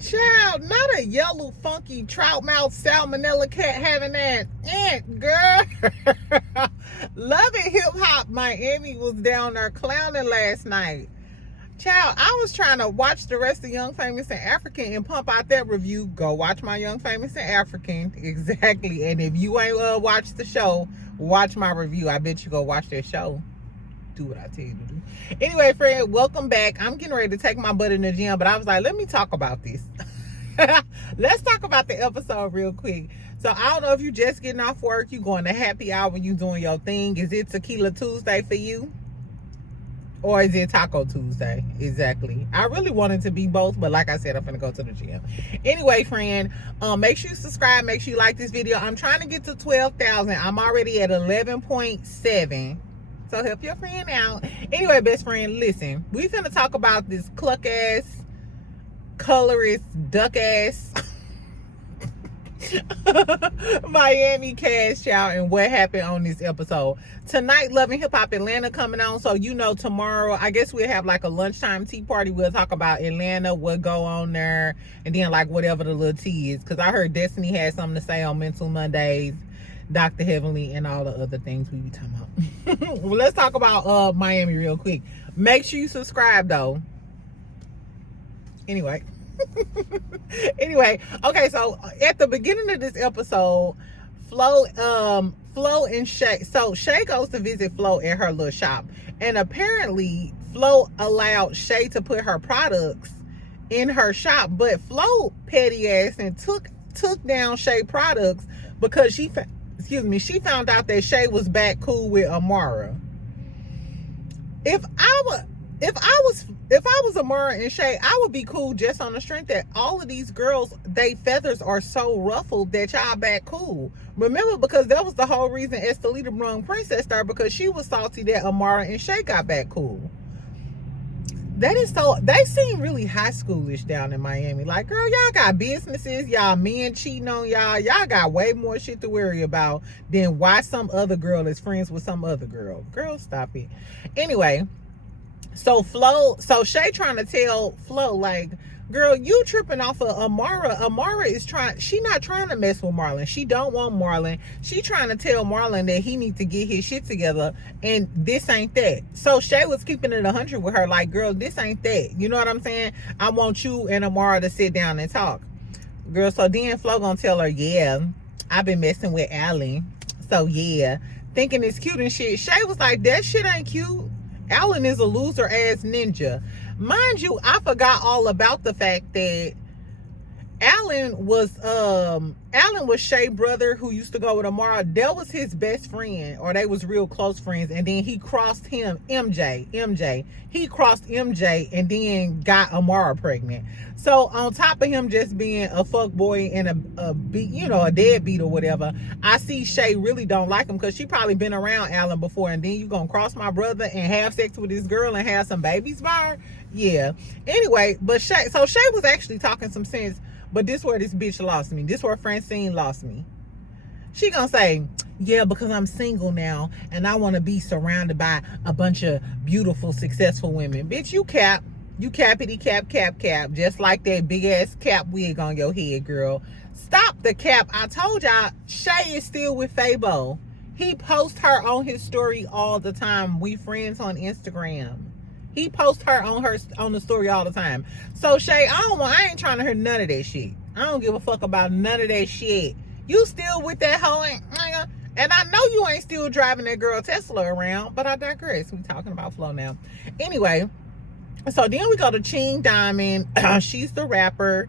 Child, not a yellow, funky, trout mouth, salmonella cat having that ant, girl. Love it, Hip Hop Miami was down there clowning last night. Child, I was trying to watch the rest of Young, Famous, and African and pump out that review. Go watch my Young, Famous, and African. Exactly. And if you ain't watched the show, watch my review. I bet you go watch that show. Do what I tell you to do. Anyway, friend, welcome back. I'm getting ready to take my butt in the gym, but I was like, let me talk about this. Let's talk about the episode real quick. So I don't know if you just getting off work, you going to happy hour, you doing your thing. Is it Tequila Tuesday for you? Or is it Taco Tuesday? Exactly. I really wanted to be both, but like I said, I'm gonna go to the gym. Anyway, friend, make sure you subscribe. Make sure you like this video. I'm trying to get to 12,000. I'm already at 11.7. So help your friend out. Anyway, best friend, listen. We finna talk about this cluck ass, colorist, duck ass Miami cast, y'all, and what happened on this episode. Tonight, Love and Hip Hop Atlanta coming on. So, you know, tomorrow, I guess we'll have like a lunchtime tea party. We'll talk about Atlanta, what go on there, and then like whatever the little tea is. Because I heard Destiny had something to say on Mental Mondays, Dr. Heavenly, and all the other things we be talking about. Well, let's talk about Miami real quick. Make sure you subscribe, though. Anyway. Okay, so at the beginning of this episode, Flo and Shay, so Shay goes to visit Flo at her little shop, and apparently Flo allowed Shay to put her products in her shop, but Flo petty ass and took down Shay products because she found out that Shay was back cool with Amara. If I was Amara and Shay, I would be cool just on the strength that all of these girls, they feathers are so ruffled that y'all back cool. Remember, because that was the whole reason Estelita brung Princess Star, because she was salty that Amara and Shay got back cool. That is so, they seem really high schoolish down in Miami. Like, girl, y'all got businesses, y'all men cheating on y'all got way more shit to worry about than why some other girl is friends with some other girl. Girl, stop it. Anyway, so Shay trying to tell Flo, like, girl, you tripping off of Amara. Amara is she not trying to mess with Marlon. She don't want Marlon. She trying to tell Marlon that he needs to get his shit together, and this ain't that. So Shay was keeping it 100 with her, like, girl, this ain't that. You know what I'm saying? I want you and Amara to sit down and talk. Girl, so then Flo gonna tell her, yeah, I've been messing with Allen. So yeah, thinking it's cute and shit. Shay was like, that shit ain't cute. Allen is a loser ass ninja. Mind you, I forgot all about the fact that Allen was Shay's brother who used to go with Amara. That was his best friend, or they was real close friends, and then he crossed him, MJ. He crossed MJ and then got Amara pregnant. So on top of him just being a fuck boy and a deadbeat or whatever, I see Shay really don't like him because she probably been around Allen before, and then you gonna cross my brother and have sex with this girl and have some babies by her? Yeah. Anyway, but Shay was actually talking some sense. But this where this bitch lost me. This where Francine lost me. She gonna say, yeah, because I'm single now and I want to be surrounded by a bunch of beautiful, successful women. Bitch, you cap. You cappity cap. Just like that big ass cap wig on your head, girl. Stop the cap. I told y'all, Shay is still with Fabo. He posts her on his story all the time. We friends on Instagram. He posts her on the story all the time. So Shay, I ain't trying to hear none of that shit. I don't give a fuck about none of that shit. You still with that hoe, and I know you ain't still driving that girl Tesla around, but I digress. We talking about Flo now. Anyway, so then we go to Ching Diamond. She's the rapper.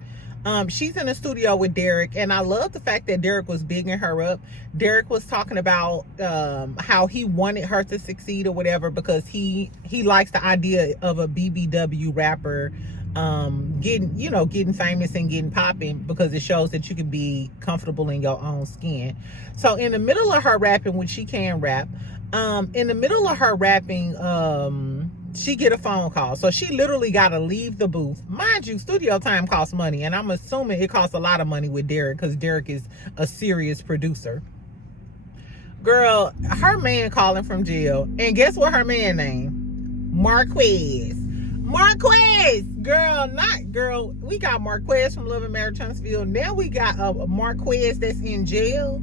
She's in the studio with Derek, and I love the fact that Derek was bigging her up. Derek was talking about how he wanted her to succeed or whatever because he likes the idea of a BBW rapper getting famous and getting popping because it shows that you can be comfortable in your own skin. So in the middle of her rapping, which she can rap, in the middle of her rapping, she get a phone call. So she literally got to leave the booth. Mind you, studio time costs money, and I'm assuming it costs a lot of money with Derek because Derek is a serious producer. Girl, her man calling from jail, and guess what her man name? Marquez. Marquez, girl, not girl. We got Marquez from Love and Marriage Huntsville. Now we got a Marquez that's in jail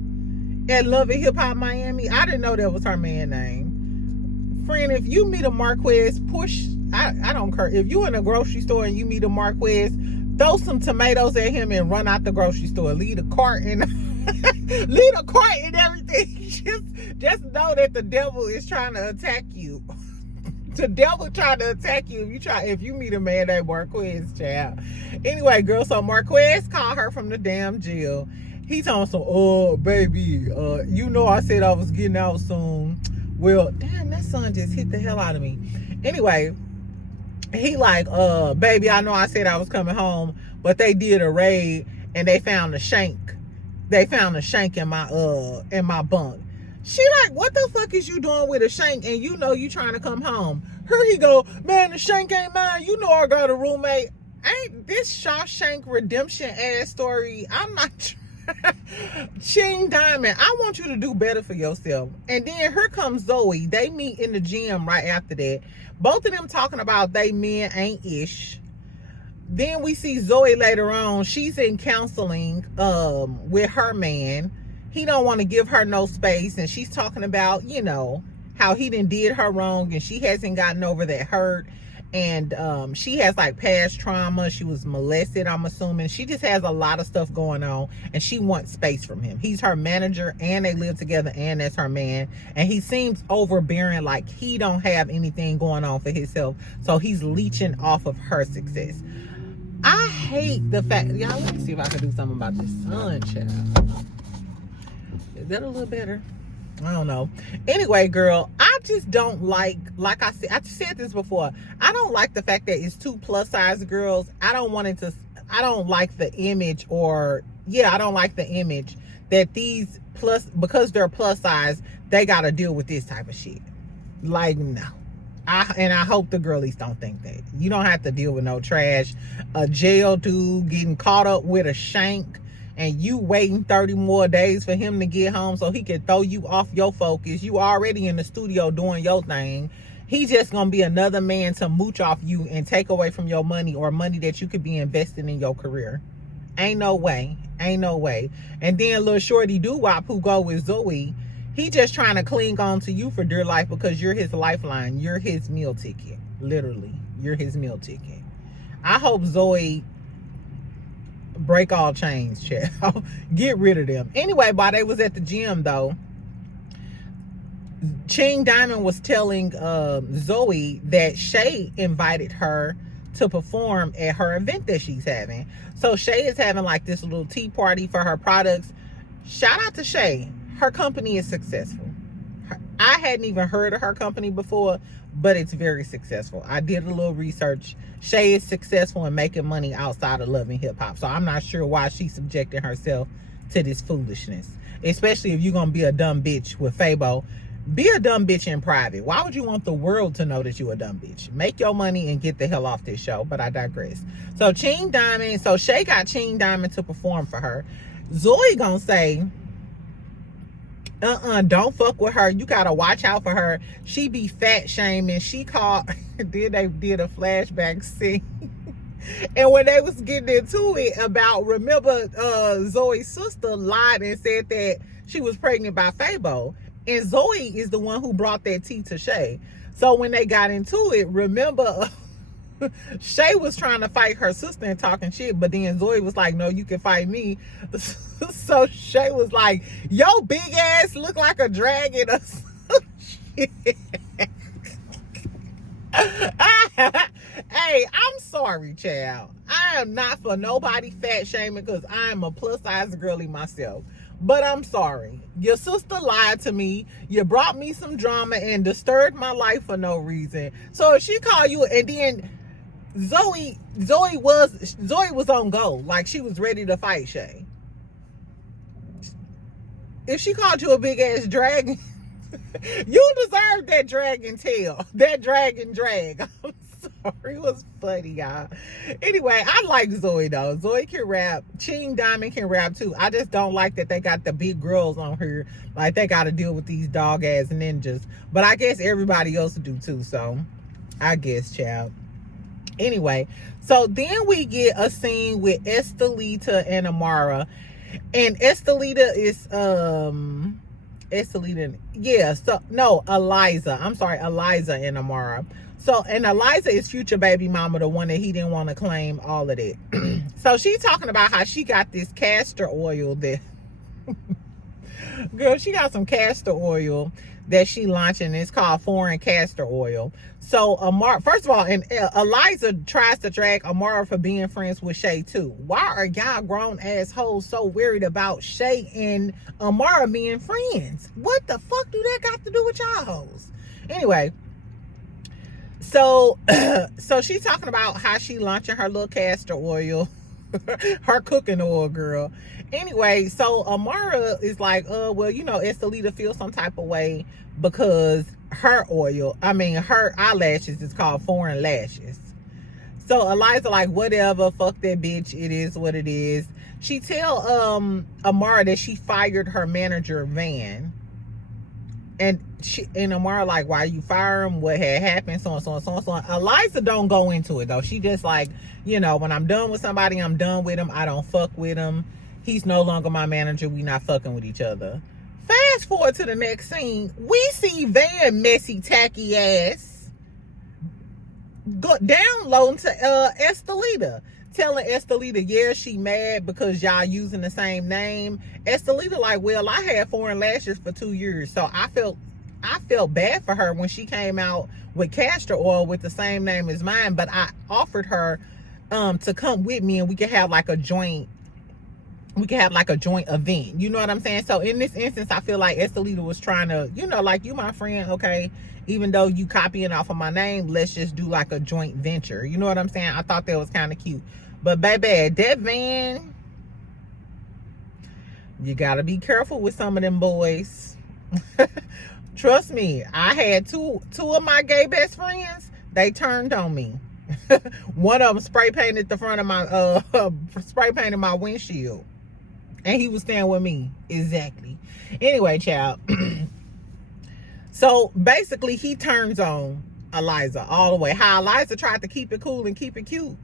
at Love and Hip Hop Miami. I didn't know that was her man name. Friend, if you meet a Marquez, push. I don't care. If you in a grocery store and you meet a Marquez, throw some tomatoes at him and run out the grocery store. Leave a cart and leave a cart and everything. Just know that the devil is trying to attack you. The devil trying to attack you if you meet a man named Marquez, child. Anyway, girl, so Marquez called her from the damn jail. He told some, oh, baby, you know I said I was getting out soon. Well, damn, that son just hit the hell out of me. Anyway, he like, baby, I know I said I was coming home, but they did a raid and they found a shank. They found a shank in my bunk. She like, what the fuck is you doing with a shank and you know you trying to come home? Here he go, man, the shank ain't mine. You know I got a roommate. Ain't this Shawshank Redemption ass story? I'm not Ching Diamond, I want you to do better for yourself. And then here comes Zoe. They meet in the gym right after that. Both of them talking about they men ain't ish. Then we see Zoe later on. She's in counseling with her man. He don't want to give her no space, and she's talking about, you know, how he did her wrong and she hasn't gotten over that hurt. And she has like past trauma. She was molested, I'm assuming. She just has a lot of stuff going on and she wants space from him. He's her manager and they live together and that's her man. And he seems overbearing, like he don't have anything going on for himself. So he's leeching off of her success. I hate the fact, y'all, let me see if I can do something about this sun, child. Is that a little better? I don't know. Anyway, girl, I just don't like I said this before. I don't like the fact that it's two plus size girls. I don't like the image I don't like the image that these because they're plus size, they got to deal with this type of shit. Like, no. I hope the girlies don't think that. You don't have to deal with no trash. A jail dude getting caught up with a shank and you waiting 30 more days for him to get home so he can throw you off your focus. You already in the studio doing your thing. He's just going to be another man to mooch off you and take away from your money or money that you could be investing in your career. Ain't no way. Ain't no way. And then little shorty doo-wop who go with Zoe, he just trying to cling on to you for dear life because you're his lifeline. You're his meal ticket. Literally, you're his meal ticket. I hope Zoe break all chains, child. Get rid of them. Anyway, while they was at the gym, though, Ching Diamond was telling Zoe that Shay invited her to perform at her event that she's having. So Shay is having like this little tea party for her products. Shout out to Shay. Her company is successful. I hadn't even heard of her company before, but it's very successful. I did a little research. Shay is successful in making money outside of Love and Hip Hop. So I'm not sure why she's subjecting herself to this foolishness. Especially if you're going to be a dumb bitch with Fabo. Be a dumb bitch in private. Why would you want the world to know that you're a dumb bitch? Make your money and get the hell off this show. But I digress. So Shay got Ching Diamond to perform for her. Zoe gonna say, don't fuck with her. You gotta watch out for her. She be fat shaming. She called, then they did a flashback scene. And when they was getting into it about, remember Zoe's sister lied and said that she was pregnant by Fabo. And Zoe is the one who brought that tea to Shay. So when they got into it, remember Shay was trying to fight her sister and talking shit, but then Zoe was like, no, you can fight me. So Shay was like, yo, big ass look like a dragon or some shit. Hey, I'm sorry, child. I am not for nobody fat shaming because I am a plus size girly myself. But I'm sorry. Your sister lied to me. You brought me some drama and disturbed my life for no reason. So if she called you, and then Zoe was on go. Like she was ready to fight Shay. If she called you a big ass dragon, you deserve that dragon tail. That dragon drag. I'm sorry. It was funny, y'all. Anyway, I like Zoe though. Zoe can rap. Ching Diamond can rap too. I just don't like that they got the big girls on here. Like they got to deal with these dog ass ninjas. But I guess everybody else do too. So I guess, child. Anyway, so then we get a scene with Estelita and Amara. And Estelita is Estelita, yeah, so no, Eliza. I'm sorry, Eliza and Amara. So, and Eliza is future baby mama, the one that he didn't want to claim, all of that. So she's talking about how she got this castor oil that girl, she got some castor oil that she launching. It's called foreign castor oil. So Amara, first of all, and Eliza tries to drag Amara for being friends with Shay too. Why are y'all grown assholes so worried about Shay and Amara being friends? What the fuck do that got to do with y'all hoes? Anyway, so so she's talking about how she launching her little castor oil, her cooking oil, girl. Anyway, so Amara is like, well, you know, Estelita feels some type of way because her eyelashes is called foreign lashes. So Eliza like, whatever, fuck that bitch, it is what it is. She tell Amara that she fired her manager, Van. And Amara like, why you fire him? What had happened? So on. Eliza don't go into it though. She just like, you know, when I'm done with somebody, I'm done with him. I don't fuck with him. He's no longer my manager. We not fucking with each other. Fast forward to the next scene. We see Van messy, tacky ass downloading to Estelita. Telling Estelita, yeah, she mad because y'all using the same name. Estelita like, well, I had foreign lashes for 2 years. So I felt bad for her when she came out with castor oil with the same name as mine. But I offered her to come with me and we could have like a joint event. You know what I'm saying? So in this instance, I feel like Estelita was trying to, you know, like, you my friend, okay, even though you copying off of my name, let's just do like a joint venture. You know what I'm saying? I thought that was kind of cute. But baby, that Van, you gotta be careful with some of them boys. Trust me, I had two of my gay best friends, they turned on me. One of them spray painted the front of my spray painted my windshield. And he was staying with me. Exactly. Anyway, child. So basically he turns on Eliza all the way. How Eliza tried to keep it cool and keep it cute.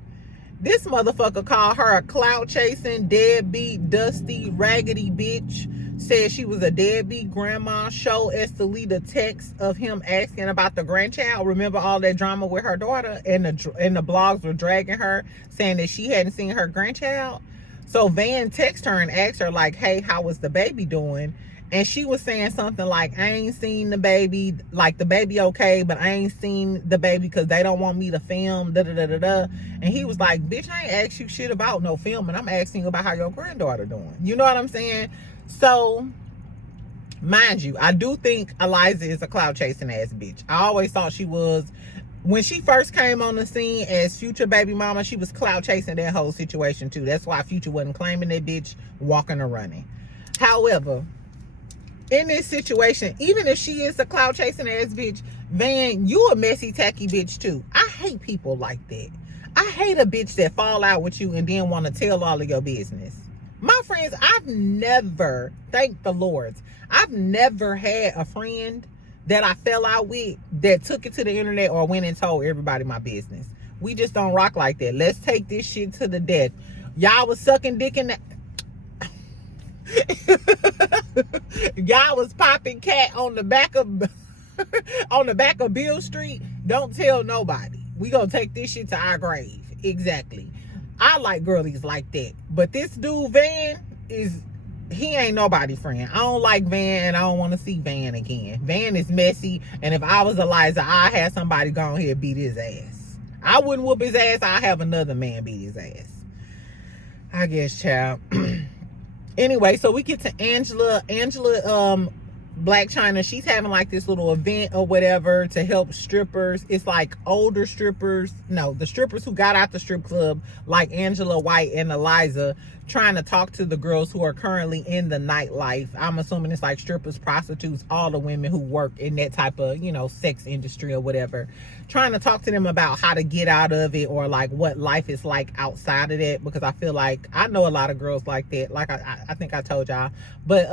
This motherfucker called her a clout chasing, deadbeat, dusty, raggedy bitch. Said she was a deadbeat grandma. Show Estelita text of him asking about the grandchild. Remember all that drama with her daughter, and the blogs were dragging her saying that she hadn't seen her grandchild. So Van texted her and asked her like, hey, how was the baby doing? And she was saying something like, I ain't seen the baby, like the baby okay, but I ain't seen the baby because they don't want me to film, da-da-da-da-da. And he was like, bitch, I ain't asked you shit about no filming. I'm asking you about how your granddaughter doing. You know what I'm saying? So, mind you, I do think Eliza is a clout chasing ass bitch. I always thought she was. When she first came on the scene as future baby mama, she was clout chasing that whole situation too. That's why Future wasn't claiming that bitch, walking or running. However, in this situation, even if she is a clout chasing ass bitch, Van, you a messy, tacky bitch too. I hate people like that. I hate a bitch that fall out with you and then want to tell all of your business. My friends, I've never, thank the Lord, I've never had a friend that I fell out with that took it to the internet or went and told everybody my business. We just don't rock like that. Let's take this shit to the death. Y'all was sucking dick in the... Y'all was popping cat on the back of on the back of Bill Street. Don't tell nobody. We gonna take this shit to our grave. Exactly. I like girlies like that. But this dude Van he ain't nobody friend. I don't like Van and I don't want to see Van again. Van is messy, and if I was Eliza, I'd have somebody go ahead and beat his ass. I wouldn't whoop his ass. I'd have another man beat his ass. I guess, child. Anyway, so we get to Angela Black China. She's having like this little event or whatever to help strippers. It's like older strippers, no, the strippers who got out the strip club, like Angela White and Eliza, trying to talk to the girls who are currently in the nightlife. I'm assuming it's like strippers, prostitutes, all the women who work in that type of, you know, sex industry or whatever, trying to talk to them about how to get out of it, or like what life is like outside of that, because I feel like I know a lot of girls like that, like I think I told y'all, but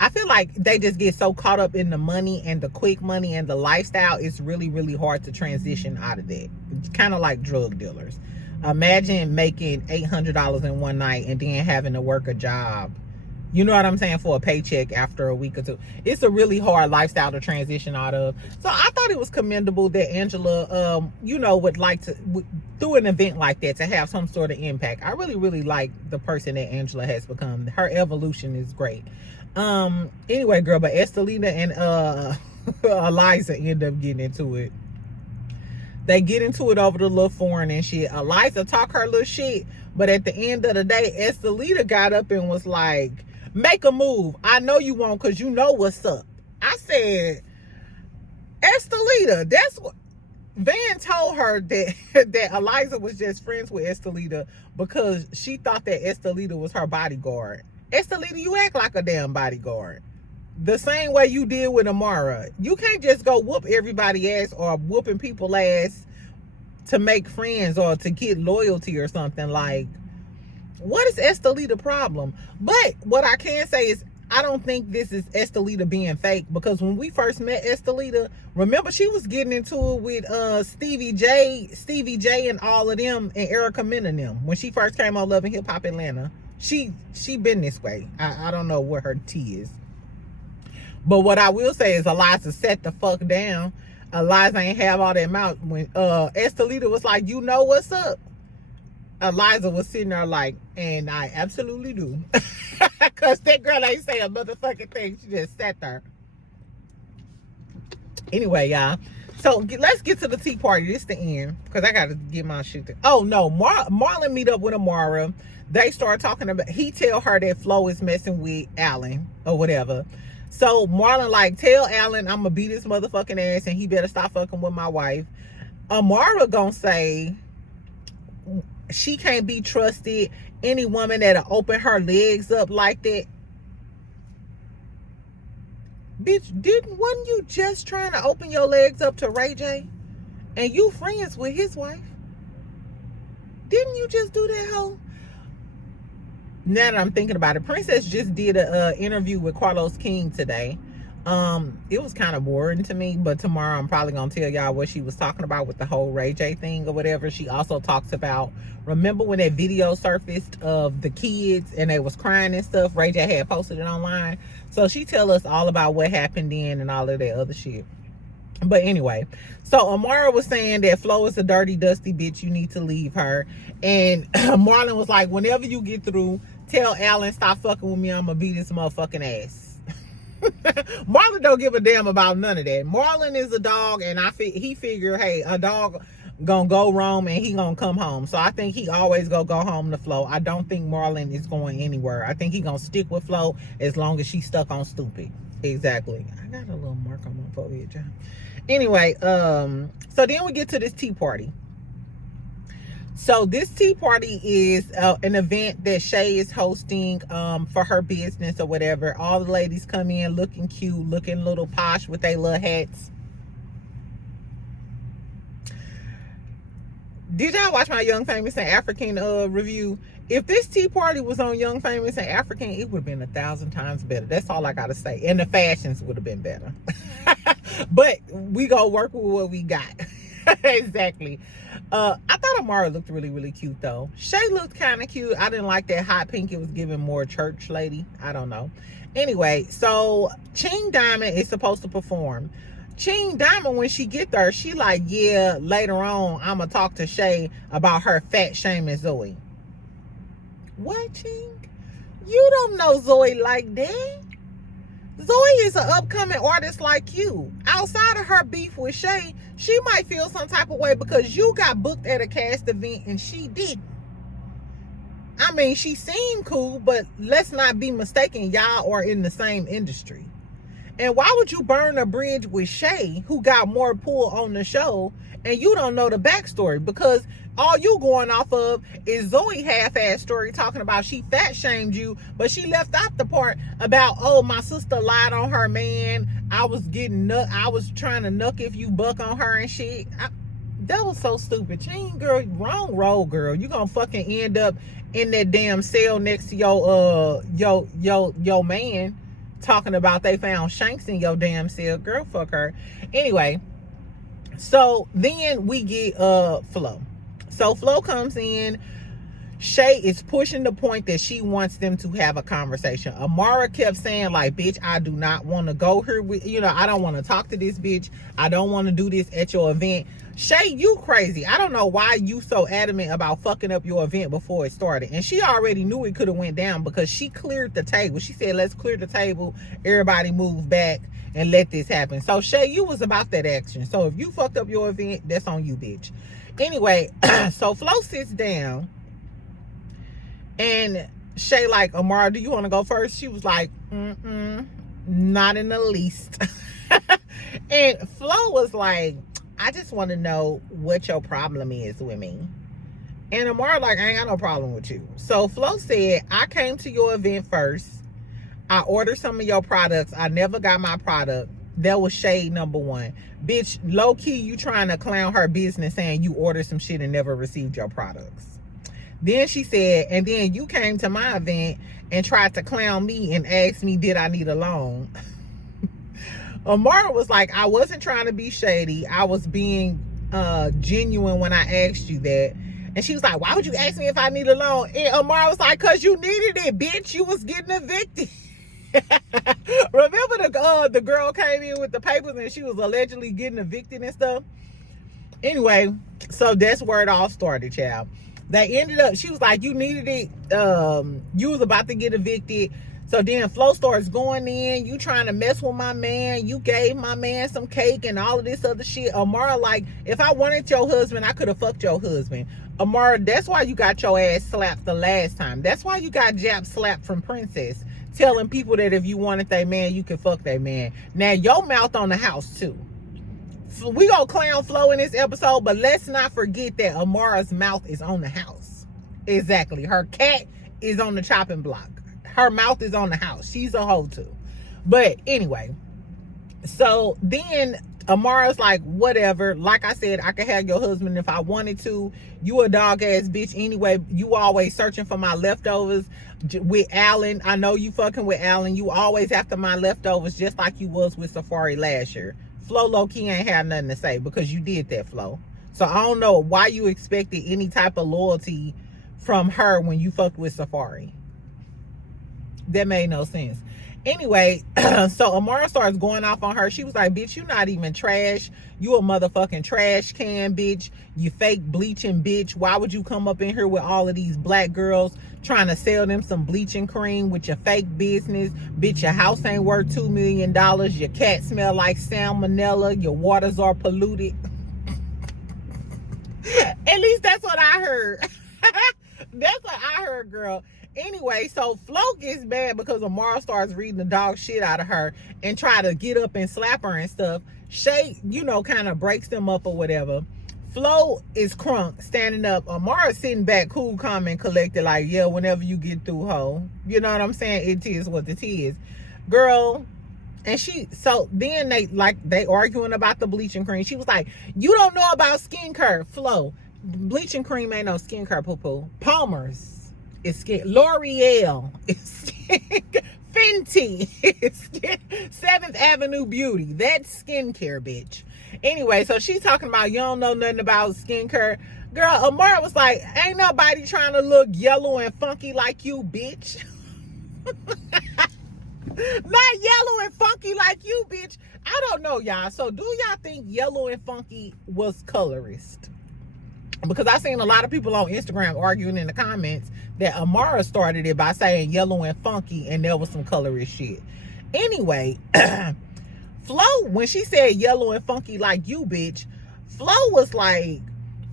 I feel like they just get so caught up in the money and the quick money and the lifestyle. It's really, really hard to transition out of that. kind of like drug dealers. Imagine making $800 in one night and then having to work a job, you know what I'm saying, for a paycheck after a week or two. It's a really hard lifestyle to transition out of. So I thought it was commendable that Angela, would like to, through an event like that, to have some sort of impact. I really, really like the person that Angela has become. Her evolution is great. Anyway, girl, but Estelina and Eliza end up getting into it. They get into it over the little foreign and shit. Eliza talk her little shit, but at the end of the day, Estelita got up and was like, make a move. I know you won't, because you know what's up. I said, Estelita, that's what Van told her that that Eliza was just friends with Estelita because she thought that Estelita was her bodyguard. Estelita, you act like a damn bodyguard. The same way you did with Amara. You can't just go whoop everybody ass or whooping people ass to make friends or to get loyalty or something. Like, what is Estelita's problem? But what I can say is, I don't think this is Estelita being fake, because when we first met Estelita, remember she was getting into it with Stevie J and all of them, and Erica Mena and them when she first came on Love and Hip Hop Atlanta. She been this way. I don't know what her tea is. But what I will say is Eliza sat the fuck down. Eliza ain't have all that mouth. When Estelita was like, you know what's up? Eliza was sitting there like, and I absolutely do. Because that girl ain't say a motherfucking thing. She just sat there. Anyway, y'all. So let's get to the tea party. This the end. Because I got to get my shit to... Oh, no. Marlon meet up with Amara. They start talking about... He tell her that Flo is messing with Alan or whatever. So Marlon like, tell Alan I'm gonna beat his motherfucking ass and he better stop fucking with my wife. Amara gonna say she can't be trusted. Any woman that'll open her legs up like that. Bitch, wasn't you just trying to open your legs up to Ray J? And you friends with his wife? Didn't you just do that, hoe? Now that I'm thinking about it, Princess just did a interview with Carlos King today. It was kind of boring to me, but tomorrow I'm probably gonna tell y'all what she was talking about with the whole Ray J thing or whatever. She also talks about, remember when that video surfaced of the kids and they was crying and stuff? Ray J had posted it online. So she tell us all about what happened then and all of that other shit. But anyway, so Amara was saying that Flo is a dirty, dusty bitch. You need to leave her. And Marlon was like, whenever you get through, tell Alan stop fucking with me. I'm gonna beat his motherfucking ass. Marlon don't give a damn about none of that. Marlon is a dog, and he figure, hey, a dog gonna go wrong and he gonna come home. So I think he always go home to Flo. I don't think Marlon is going anywhere. I think he gonna stick with Flo as long as she's stuck on stupid. Exactly. I got a little mark on my forehead, John. Anyway, so then we get to this tea party. So this tea party is an event that Shay is hosting for her business or whatever. All the ladies come in looking cute, looking a little posh with their little hats. Did y'all watch my Young, Famous, and African review? If this tea party was on Young, Famous, and African, it would have been 1,000 times better. That's all I got to say. And the fashions would have been better. But we gonna work with what we got. Exactly. I thought Amara looked really, really cute though. Shay looked kind of cute. I didn't like that hot pink. It was giving more church lady. I don't know. Anyway, so Ching Diamond is supposed to perform. Ching Diamond, when she get there, she like, yeah, later on I'm gonna talk to Shay about her fat shaming Zoe. What, Ching? You don't know Zoe like that. Zoe is an upcoming artist like you. Outside of her beef with Shay, she might feel some type of way because you got booked at a cast event and she didn't. I mean, she seemed cool, but let's not be mistaken. Y'all are in the same industry. And why would you burn a bridge with Shay, who got more pull on the show, and you don't know the backstory? Because all you going off of is Zoe half-ass story talking about she fat shamed you, but she left out the part about, oh, my sister lied on her man. I was trying to nuck if you buck on her and shit. That was so stupid. Ching, girl, wrong road, girl. You gonna fucking end up in that damn cell next to your man talking about they found shanks in your damn cell. Girl, fuck her. Anyway, So then we get Flo. So Flo comes in. Shay is pushing the point that she wants them to have a conversation. Amara kept saying, like, bitch, I do not want to go here with, I don't want to talk to this bitch. I don't want to do this at your event. Shay, you crazy. I don't know why you so adamant about fucking up your event before it started. And she already knew it could have went down because she cleared the table. She said, let's clear the table. Everybody move back and let this happen. So Shay, you was about that action. So if you fucked up your event, that's on you, bitch. Anyway, so Flo sits down. And Shay like, Amara, do you want to go first? She was like, not in the least. And Flo was like, I just want to know what your problem is with me. And Amara like, I ain't got no problem with you. So Flo said, I came to your event first. I ordered some of your products. I never got my product. That was shade number one. Bitch, low key, you trying to clown her business saying you ordered some shit and never received your products. Then she said, and then you came to my event and tried to clown me and asked me, did I need a loan? Amara was like, I wasn't trying to be shady. I was being genuine when I asked you that. And she was like, why would you ask me if I need a loan? And Amara was like, because you needed it, bitch. You was getting evicted. Remember the girl came in with the papers and she was allegedly getting evicted and stuff? Anyway, so that's where it all started, child. They ended up, she was like, you needed it. You was about to get evicted. So then Flo starts going in. You trying to mess with my man. You gave my man some cake and all of this other shit. Amara like, if I wanted your husband, I could have fucked your husband. Amara, that's why you got your ass slapped the last time. That's why you got Jap slapped from Princess. Telling people that if you wanted their man, you could fuck their man. Now, your mouth on the house, too. We gonna clown Flo in this episode, but let's not forget that Amara's mouth is on the house. Exactly. Her cat is on the chopping block. Her mouth is on the house. She's a hoe too. But anyway, so then Amara's like, whatever. Like I said, I could have your husband if I wanted to. You a dog ass bitch anyway. You always searching for my leftovers with Alan. I know you fucking with Alan. You always after my leftovers just like you was with Safari last year. Flo low-key ain't have nothing to say because you did that, Flo. So I don't know why you expected any type of loyalty from her when you fucked with Safari. That made no sense. Anyway, so Amara starts going off on her. She was like, bitch, you not even trash. You a motherfucking trash can, bitch. You fake bleaching, bitch. Why would you come up in here with all of these black girls trying to sell them some bleaching cream with your fake business? Bitch, your house ain't worth $2 million. Your cat smell like salmonella. Your waters are polluted. At least that's what I heard. That's what I heard, girl. Anyway, so Flo gets mad because Amara starts reading the dog shit out of her and try to get up and slap her and stuff. Shay, kind of breaks them up or whatever. Flo is crunk, standing up. Amara sitting back, cool, calm, and collected, like, yeah, whenever you get through, ho. You know what I'm saying? It is what it is. Girl, and so then they arguing about the bleaching cream. She was like, you don't know about skincare, Flo. Bleaching cream ain't no skincare, poo-poo. Palmer's is skin. L'Oreal is skin. Fenty is skin. 7th Avenue Beauty. That's skincare, bitch. Anyway, so she's talking about you don't know nothing about skincare. Girl, Amara was like, ain't nobody trying to look yellow and funky like you, bitch. Not yellow and funky like you, bitch. I don't know, y'all. So do y'all think yellow and funky was colorist? Because I seen a lot of people on Instagram arguing in the comments that Amara started it by saying yellow and funky and there was some colorist shit. Anyway, Flo, when she said yellow and funky like you, bitch, Flo was like,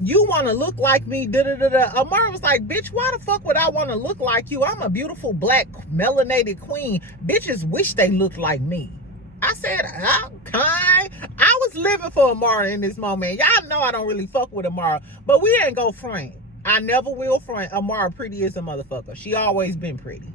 you want to look like me, da-da-da-da. Amara was like, bitch, why the fuck would I want to look like you? I'm a beautiful black melanated queen. Bitches wish they looked like me. I said, okay. I was living for Amara in this moment. Y'all know I don't really fuck with Amara, but we ain't go front. I never will front. Amara pretty as a motherfucker. She always been pretty.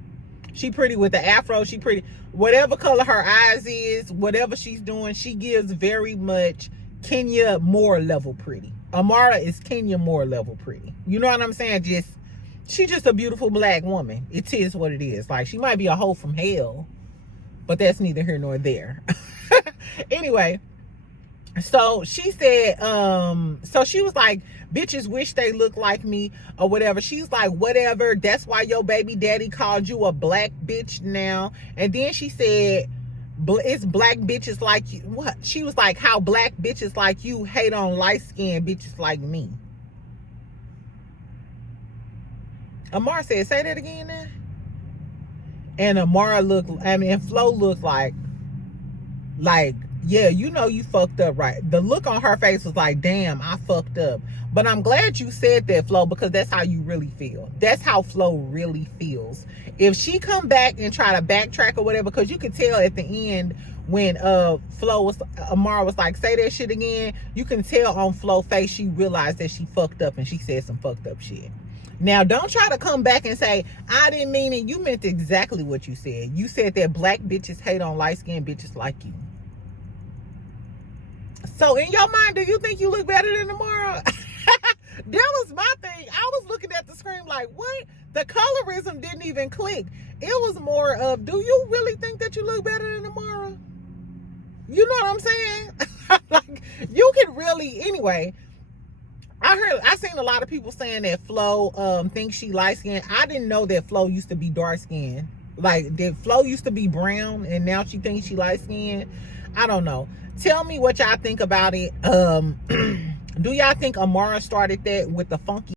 She pretty with the afro. She pretty. Whatever color her eyes is, whatever she's doing, she gives very much Kenya Moore level pretty. Amara is Kenya Moore level pretty. You know what I'm saying? She just a beautiful black woman. It is what it is. Like, she might be a hoe from hell, but that's neither here nor there. Anyway, So she said, so she was like, bitches wish they looked like me or whatever. She's like, whatever, that's why your baby daddy called you a black bitch now. And then she said, it's black bitches like you. What? She was like, how black bitches like you hate on light-skinned bitches like me. Amara said, say that again now. And Amara looked, and Flo looked like, yeah, you know you fucked up, right? The look on her face was like, damn, I fucked up. But I'm glad you said that, Flo, because that's how you really feel. That's how Flo really feels. If she come back and try to backtrack or whatever, because you could tell at the end when Amara was like, say that shit again, you can tell on Flo's face she realized that she fucked up and she said some fucked up shit. Now, don't try to come back and say, I didn't mean it. You meant exactly what you said. You said that black bitches hate on light-skinned bitches like you. So in your mind, do you think you look better than Amara? That was my thing. I was looking at the screen like, what? The colorism didn't even click. It was more of, do you really think that you look better than Amara? You know what I'm saying? Like, you can really, anyway. I seen a lot of people saying that Flo thinks she light skinned. I didn't know that Flo used to be dark skinned. Like, did Flo used to be brown and now she thinks she light skinned? I don't know. Tell me what y'all think about it. Do y'all think Amara started that with the funky